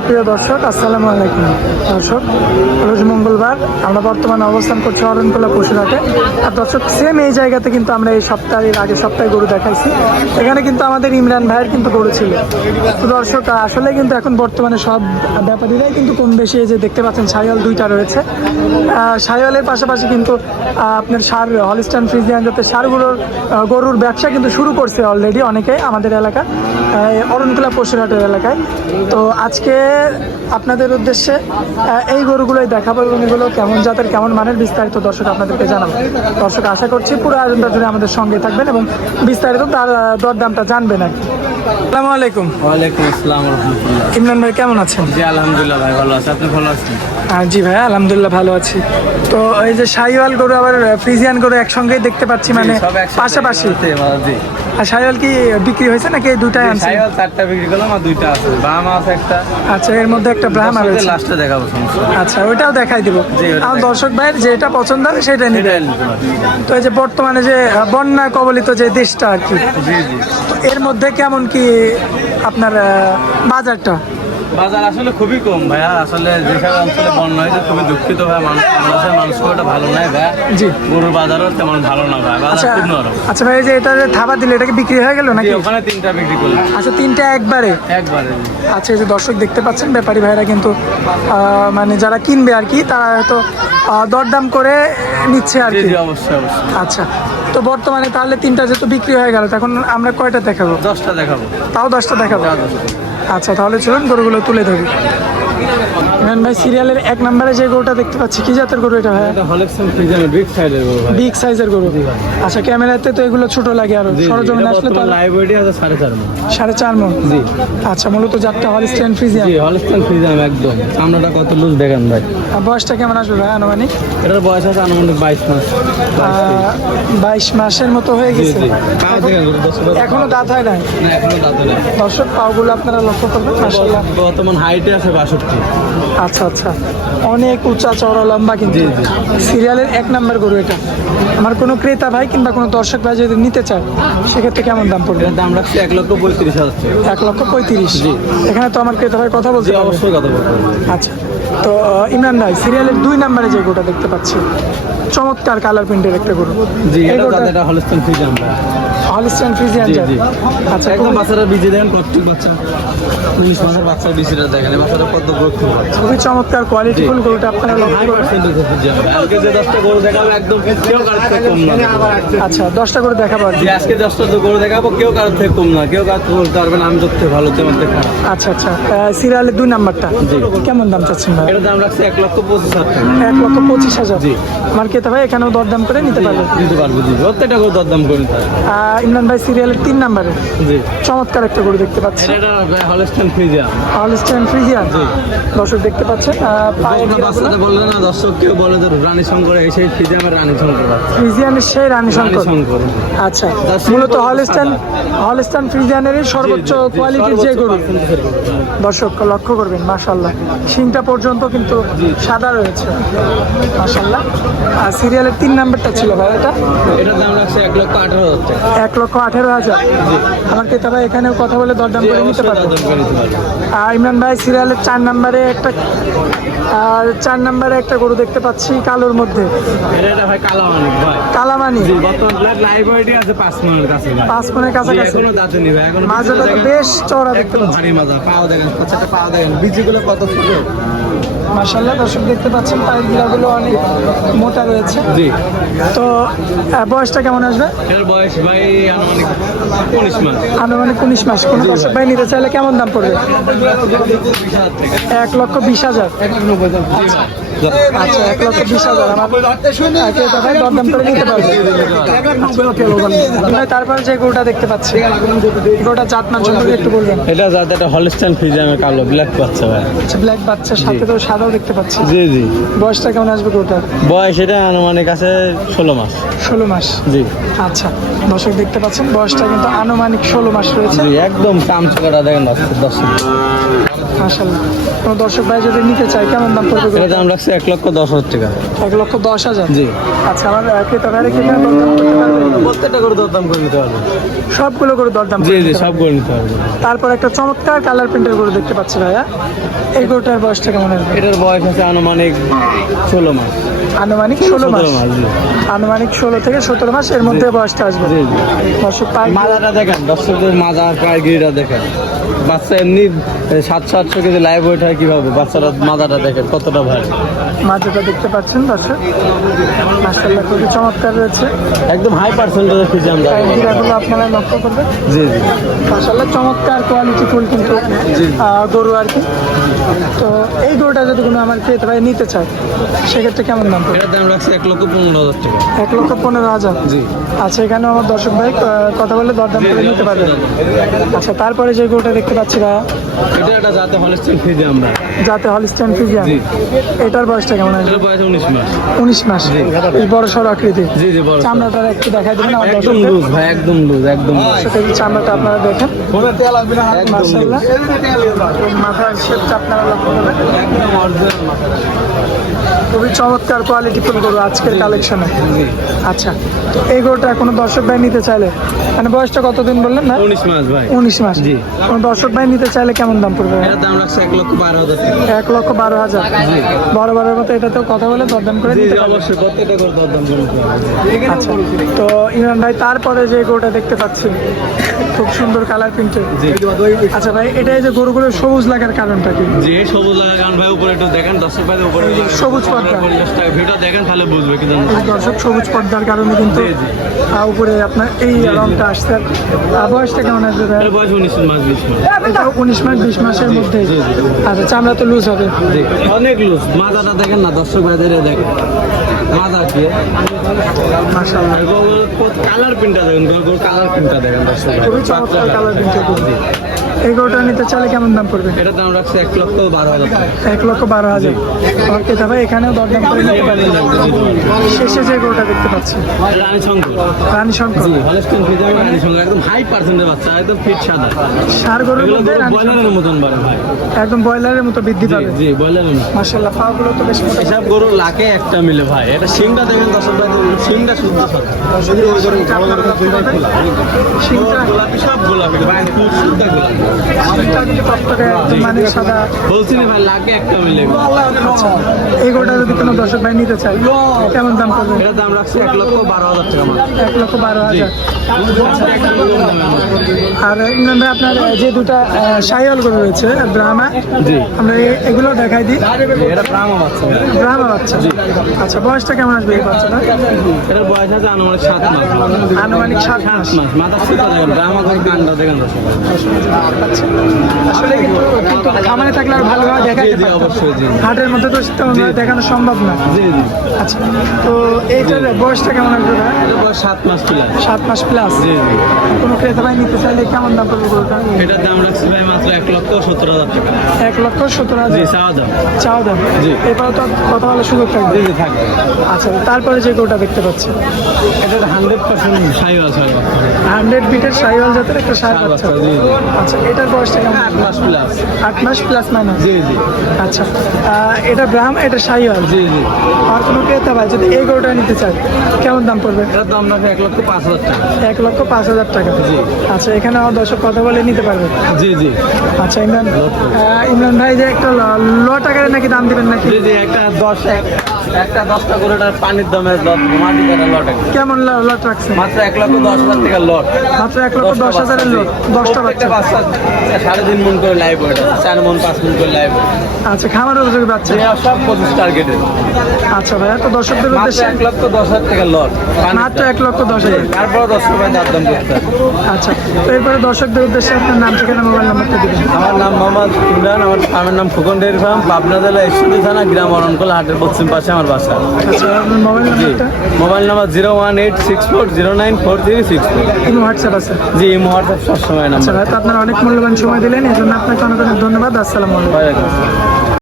সুপ্রিয় দর্শক আসসালামু আলাইকুম। দর্শক রোজ মঙ্গলবার আমরা বর্তমানে অবস্থান করছি অরণকোলা পশুরহাটে। আর দর্শক সেম এই জায়গাতে কিন্তু আমরা এই সপ্তাহের আগে সপ্তাহে গরু দেখাইছি। এখানে কিন্তু আমাদের ইমরান ভাইয়ের কিন্তু গরু ছিল। তো দর্শক আসলে কিন্তু এখন বর্তমানে সব ব্যাপারীরাই কিন্তু কম বেশি এই যে দেখতে পাচ্ছেন সাইওয়াল দুইটা রয়েছে। আহ, সাইওয়ালের পাশাপাশি কিন্তু আপনার সার হলিস্টান ফ্রিজিয়ান যাতে সারগুলোর গরুর ব্যবসা কিন্তু শুরু করছে অলরেডি অনেকে আমাদের এলাকা অরণকুলা পশুরহাটের এলাকায়। তো আজকে আপনাদের উদ্দেশ্যে এই গরুগুলোই দেখাবো এবং এগুলো কেমন জাতের কেমন মানের বিস্তারিত দর্শক আপনাদেরকে জানাব। দর্শক আশা করছি পুরো আয়োজনটা জুড়ে আমাদের সঙ্গে থাকবেন এবং বিস্তারিত তার দরদামটা জানবেন আর। আসসালামু আলাইকুম। ওয়ালাইকুম আসসালাম রহমতুল্লাহ। ইমরান ভাই কেমন আছেন? জি আলহামদুলিল্লাহ ভাই ভালো আছে। আপনি ভালো আছেন? জি ভাই আলহামদুলিল্লাহ ভালো আছি। তো এই যে শাহিওয়াল গরু আবার ফ্রিজিয়ান গরু একসঙ্গেই দেখতে পাচ্ছি মানে পাশাপাশি। আর শাহিওয়াল কি বিক্রি হয়েছে নাকি দুটাই চারটা বিক্রি করলাম আর দুইটা আছে। বামা আছে একটা আচ্ছা এর মধ্যে একটা ব্রাহ্মা রয়েছে। লাস্টে দেখাবো সমস্যা। আচ্ছা ওইটাও দেখাই দিব। দেখাই। দর্শক ভাইয়ের যেটা পছন্দ হবে সেটা নিবে। নিতে তো এই যে বর্তমানে যে বন্যা কবলিত যে দেশটা আর কি এর মধ্যে কেমন কি আপনার বাজারটা? বাজার আসলে খুবই কম ভাইয়া। আসলে যেসব অঞ্চলে বন্যা হয়েছে খুবই দুঃখিত ভাই মানুষ বাংলাদেশের মানুষ খুব একটা ভালো নাই ভাই জি। গরুর বাজারও তেমন ভালো না ভাই বাজার আচ্ছা। খুব নরম। আচ্ছা ভাই এই যে এটা থাবা দিলে এটা কি বিক্রি হয়ে গেল নাকি? ওখানে তিনটা বিক্রি করলাম। আচ্ছা তিনটা একবারে? একবারে। আচ্ছা এই যে দর্শক দেখতে পাচ্ছেন ব্যাপারী ভাইরা কিন্তু মানে যারা কিনবে আর কি তারা হয়তো দরদাম করে নিচ্ছে আর কি। অবশ্যই অবশ্যই। আচ্ছা তো বর্তমানে তাহলে তিনটা যেহেতু বিক্রি হয়ে গেল তখন আমরা কয়টা দেখাবো? দশটা দেখাবো। তাও দশটা দেখাবো। আচ্ছা তাহলে চলুন গরুগুলো তুলে ধরি। ইমরান ভাই সিরিয়ালের এক নম্বরে যে গরুটা দেখতে পাচ্ছি কি জাতের গরু এটা ভাই? বিগ সাইজের গরু বিগ সাইজের গরু। আচ্ছা ক্যামেরাতে তো এগুলো ছোট লাগে আরও। সরজমিনে আসলে তো লাইভ ওয়েটই আছে মণ। জি। আচ্ছা মূলত জাতটা হল স্ট্যান্ড ফ্রিজিয়ান জি হলস্টাইন ফ্রিজাম একদম। চামড়াটা কত লুজ দেখেন ভাই। আর বয়সটা কেমন আসবে ভাই আনুমানিক? এটার বয়স আছে আনুমানিক বাইশ মাস। বাইশ মাসের মতো হয়ে গেছে। এখনও দাঁত হয় না এখনও দাঁতে নেই। দর্শক পাওগুলো আপনারা লক্ষ্য করবেন মাসাল্লাহ বর্তমান হাইটে আছে বাষট্টি। আচ্ছা আচ্ছা। অনেক উঁচা চড়া লম্বা কিন্তু। সিরিয়ালের এক নাম্বার গরু এটা। আমার কোনো ক্রেতা ভাই কিংবা কোনো দর্শক ভাই যদি নিতে চায় সেক্ষেত্রে কেমন দাম পড়বে? দাম রাখছি এক লক্ষ পঁয়ত্রিশ হাজার এক লক্ষ পঁয়ত্রিশ। এখানে তো আমার ক্রেতা ভাই কথা পারবে। অবশ্যই কথা বলব আচ্ছা। তো ইমরান ভাই সিরিয়ালের দুই নাম্বারে যে গরুটা দেখতে পাচ্ছি চমৎকার কালার প্রিন্টের একটা গরু। জি এটা এটা হলস্টাইন ফ্রিজাম হলিস্টান ফ্রিজিয়ান জাত। আচ্ছা একদম বাচ্চারা বিজে দেন প্রত্যেক বাচ্চা উনিশ মাসের বাচ্চার বিচিটা দেখেন বাচ্চাটা কত গ্রোথ খুবই চমৎকার কোয়ালিটি ফুল গরুটা আপনারা লক্ষ্য করবেন আজকে যে দশটা গরু দেখাবো একদম কেউ কারোর থেকে কম না আচ্ছা দশটা করে দেখাবো আর আজকে দশটা গরু দেখাবো কেউ কারোর থেকে কম না কেউ কারোর বলতে পারবে না আমি তোর থেকে ভালো তোমার থেকে খারাপ। আচ্ছা আচ্ছা। সিরিয়ালের দুই নাম্বারটা। কেমন দাম চাচ্ছেন ভাই? এটার দাম রাখছে এক লক্ষ পঁচিশ হাজার এক লক্ষ পঁচিশ হাজার। জি। আমার ক্রেতা ভাই এখানেও দরদাম করে নিতে পারবে? দিতে পারব জি প্রত্যেকটা গরু দরদাম করে নিতে আহ, ইমরান ভাই সিরিয়ালের তিন নাম্বারে জি। চমৎকার একটা গরু দেখতে পাচ্ছি। এটা হলস্টাইন ফ্রিজিয়ান দর্শক দেখতে পাচ্ছেন আহ, পায়ের আপনার বাচ্চাদের না দর্শক কেউ বলে যে রানী শঙ্কর এই সেই ফ্রিজামের রানী শঙ্কর ফ্রিজিয়ানের সেই রানী শঙ্কর। আচ্ছা মূলত ফ্রিজিয়ানেরই সর্বোচ্চ কোয়ালিটির যে গরু। দর্শক লক্ষ্য করবেন মাশাল্লাহ শিংটা পর্যন্ত কিন্তু সাদা রয়েছে। মাশাল্লাহ আর সিরিয়ালের তিন নাম্বারটা ছিল ভাই এটা? এটার দাম রাখছে এক লক্ষ আঠারো হাজার এক লক্ষ আঠেরো হাজার। আমার ক্রেতা ভাই এখানেও কথা বলে দরদাম করে নিতে পারবে। আর ইমরান ভাই সিরিয়ালের চার নাম্বারে একটা, আর চার নাম্বারে একটা গরু দেখতে পাচ্ছি কালোর মধ্যে। কালামানি। পাঁচ মনের কাছাকাছি এখনও দাঁতে নেই ভাই এখনও মাঝে বেশ চড়া দেখতে একদম মার্শাল্লাহ দর্শক দেখতে পাচ্ছেন পায়ের গিরাগুলো অনেক মোটা রয়েছে। জি। তো বয়সটা কেমন আসবে? এর বয়স ভাই আনুমানিক উনিশ মাস। আনুমানিক উনিশ মাস। কোনো দর্শক ভাই নিতে চাইলে কেমন দাম পড়বে? এক লক্ষ বিশ হাজার। আচ্ছা এক লক্ষ বিশ হাজার। আমার আহ, ক্রেতা ভাই দরদাম করে নিতে পারবে। ভাই তারপর যে গরুটা দেখতে পাচ্ছি গরুটা জাতমান সম্পর্কে একটু বলবেন। এটা যাতে একটা হলস্টাইন ফ্রিজামের কালো ব্ল্যাক বাচ্চা ভাই। আচ্ছা ব্ল্যাক বাচ্চার সাথে তো সাদাও দেখতে পাচ্ছি। জি জি। বয়সটা কেমন আসবে গরুটার? বয়স এটা আনুমানিক আছে ষোলো মাস। ষোলো মাস? জি। আচ্ছা দর্শক দেখতে পাচ্ছেন বয়সটা কিন্তু আনুমানিক ষোলো মাস রয়েছে। একদম চামচকাটা দেখেন দশ মাসাল্লাহ কোনো দর্শক ভাই যদি নিতে চায় কেমন দাম পড়বে এটা গরুটা? দাম রাখছে এক লক্ষ দশ হাজার টাকা। এক লক্ষ দশ হাজার? জি। আচ্ছা আমার ক্রেতা দরদাম করতে পারবে? প্রত্যেকটা করে দরদাম করে নিতে পারবে। সবগুলো করে দরদাম জি করে জি সব করে নিতে পারবে। তারপর একটা চমৎকার কালার প্রিন্টের গরু দেখতে পাচ্ছি ভাইয়া। এই গরুটার বয়সটা কেমন আসবে এটার বয়স আছে আনুমানিক ষোলো মাস। আনুমানিক ষোলো মাস? আনুমানিক ষোলো থেকে সতেরো মাস এর মধ্যে বয়সটা আসবে। দর্শক মাজাটা দেখেন দর্শকদের মাজা পায়গিরিটা দেখেন। বাচ্চা এমনি সাতশো আটশো কেজি লাইভ ওয়েট হয় কীভাবে? বাচ্চারা মাজাটা দেখেন কতটা ভারী। মাঝেটা দেখতে পাচ্ছেন দর্শক মাসাল্লাহ খুবই চমৎকার রয়েছে। একদম হাই পার্সেন্টেজের ফিজি আমরা আপনারা লক্ষ্য করবেন। জি জি। মাসাল্লাহ চমৎকার কোয়ালিটি ফুল কিন্তু গরু আর কি। তো এই গরুটা যদি কোনো আমার ক্রেতা ভাই নিতে চায় সেক্ষেত্রে কেমন দাম এটার দাম রাখছে এক লক্ষ পনেরো হাজার টাকা। এক লক্ষ পনেরো হাজার? জি। আচ্ছা এখানে আমার দর্শক ভাই কথা বলে দরদাম করে নিতে পারবে। আচ্ছা তারপরে যে গরুটা দেখতে পাচ্ছি ভাইয়া এটা একটা ফিজি আমরা হলিস্টান। এটার বয়সটা কেমন আসবে এটার বয়স উনিশ মাস। উনিশ মাস। এই বড় সড় আকৃতি জি জি বড় চামড়াটা একটু দেখাই দেবেন আমার একদম লুজ ভাই একদম লুজ একদম লুজ দর্শকের চামড়াটা আপনারা দেখেন। একদম মার্শাল্লাহ মাথার শেপটা আপনারা লক্ষ্য করবেন। একদম অরিজিনাল খুবই চমৎকার কোয়ালিটি ফুল গরু আজকের কালেকশনে আচ্ছা তো এই গরুটা কোনো দর্শক ভাই নিতে চাইলে? মানে বয়সটা কতদিন বললেন না উনিশ মাস ভাই। উনিশ মাস। জি। কোনো দর্শক ভাই নিতে চাইলে কেমন দাম পড়বে? দাম রাখছে এক লক্ষ বারো হাজার এক লক্ষ বারো হাজার। বড় বড়ের মতো এটাতেও কথা বলে দরদাম করে অবশ্যই প্রত্যেকটা করে দরদাম আচ্ছা। তো ইমরান ভাই তারপরে যে গরুটা দেখতে পাচ্ছি খুব সুন্দর কালার প্রিন্টের আচ্ছা ভাই এটা এই যে গরুগুলো সবুজ লাগার কারণটা কি? যে সবুজ লাগা গান ভাই উপরে একটু দেখেন দর্শক ভাই উপরে সবুজ পর্দা। ভিডিও দেখেন তাহলে বুঝবে কি জানেন দর্শক সবুজ পর্দার কারণে কিন্তু। উপরে আপনার এই রংটা আসছে। বয়সটা কেমন আসবে ভাই? বয়স উনিশ মাস বিশ মাস। উনিশ মাস বিশ মাসের মধ্যে। আচ্ছা চামড়া তো লুজ হবে। অনেক লুজ মাজাটা দেখেন না দর্শক ভাইদের দেখেন। মাজা কি? কালার প্রিন্টটা দেখেন কালার প্রিন্টটা দেখেন দর্শক ভাই কালার প্রিন্টের গরু এই গরুটা নিতে চাইলে কেমন দাম পড়বে? এটার দাম রাখছে এক লক্ষ বারো হাজার এক লক্ষ বারো হাজার। ওকে তবে এখানেও দরদাম করে নিতে পারবেন শেষে যে গরুটা দেখতে পাচ্ছি। রানী শঙ্কর। রানী শঙ্কর। রানী শঙ্কর একদম হাই পার্সেন্টের বাচ্চা একদম ফিট সাদা। সার গরুর মধ্যে ব্রয়লারের মতন বাড়ে ভাই। একদম ব্রয়লারের মতো বৃদ্ধি পাবে। জি ব্রয়লারের মতো। মার্শাল্লাহ পাগুলো তো বেশ মোটা। এসব গরু লাখে একটা মিলে ভাই। এটা সিংটা দেখেন দর্শক ভাই সিংটা শুদ্ধ সাদা। শিংটা গোলাপি সব গোলাপি। ভাই খুব শুদ্ধ গোলাপি। মানে সাদা। বলছি ভাই একটা মিলে আচ্ছা এই গরুটা যদি কোনো দর্শক ভাই নিতে চায় কেমন দাম পড়বে? এটার দাম রাখছে এক লক্ষ বারো হাজার। টাকা এক লক্ষ বারো হাজার। আর আপনার যে দুটা সাইয়াল গরু রয়েছে ব্রাহ্মা আমরা এগুলো দেখাই দিই। এটা ব্রাহ্মা বাচ্চা। ব্রাহ্মা বাচ্চা। আচ্ছা বয়সটা কেমন আসবে এই বাচ্চাটা এটার বয়স আছে আনুমানিক সাত মাস। আনুমানিক সাত মাস। মাস মাথা সুতা দেখেন ব্রাহ্মা কানটা দেখেন দর্শক। আসলে কিন্তু কিন্তু খামারে থাকলে আর ভালোভাবে জি হাটের মধ্যে তো দেখানো সম্ভব না। জি জি। আচ্ছা তো এইটার বয়সটা কেমন আসবে সাত মাস প্লাস সাত মাস প্লাস কোনো ক্রেতা ভাই নিতে চাইলে কেমন দাম পড়বে এটার দাম রাখছি ভাই মাত্র এক লক্ষ সত্তর হাজার টাকা। এক লক্ষ সত্তর জি হাজার চাওয়া দাম। চাও দাম। জি। এরপরে তো কথা বলার সুযোগ থাকবে। থাকবে। আচ্ছা তারপরে যে গরুটা দেখতে পাচ্ছি। এটার হান্ড্রেড পার্সেন্ট সাই আছে হান্ড্রেড বিটের সাইওয়াল জাতের একটা সার বাচ্চা জি। আচ্ছা এটার বয়সটা কেমন? আট মাস প্লাস আট মাস প্লাস মাইনাস জি জি। আচ্ছা। এটা ব্রাহ্ম এটা সাইওয়াল? জি জি। আর কোনো ক্রেতা ভাই যদি এই গরুটা নিতে চায় কেমন দাম পড়বে? এটার দাম রাখে এক লক্ষ পাঁচ হাজার টাকা। এক লক্ষ পাঁচ হাজার টাকা। জি। আচ্ছা এখানে আমার দর্শক কথা বলে নিতে পারবে? জি জি। আচ্ছা ইমরান। ইমরান ভাই যে একটা ল টাকারে নাকি দাম দিবেন নাকি? জি জি একটা দশ এক। একটা দশটা করে পানির দামে মাটি কাটা লট কেমন লট রাখছেন? মাত্র এক লক্ষ দশ হাজার টাকা লট। মাত্র এক লক্ষ দশ হাজারের লট দশটা বাচ্চা। বাচ্চা সাড়ে তিন মন করে লাইভ ওটা চার মন পাঁচ মন করে লাইভ আচ্ছা খামার উপযোগী বাচ্চা? সব পঁচিশ টার্গেটের আচ্ছা ভাইয়া তো দর্শকদের উদ্দেশ্যে? এক লক্ষ দশ হাজার টাকা লট মাত্র এক লক্ষ দশ হাজার। তারপরে দশ টাকায় দাম দাম করতে আচ্ছা তো এরপরে দর্শকদের উদ্দেশ্যে আপনার নাম ঠিকানা মোবাইল নাম্বারটা দিবেন। আমার নাম মোহাম্মদ ইমরান আমার ফার্মের নাম খোকন ডেয়ারি ফার্ম পাবনা জেলা ঈশ্বরী থানা গ্রাম অরণকোলা হাটের পশ্চিম পাশে আমার বাসা। আচ্ছা আপনার mobile mobile number zero one eight six four zero nine four three six four WhatsApp আছে? জি হোয়াটসঅ্যাপ সবসময় আচ্ছা নাম্বার তো আপনার অনেক মূল্যবান সময় দিলেন এই জন্য আপনাকে অনেক অনেক ধন্যবাদ। আসসালামু আলাইকুম।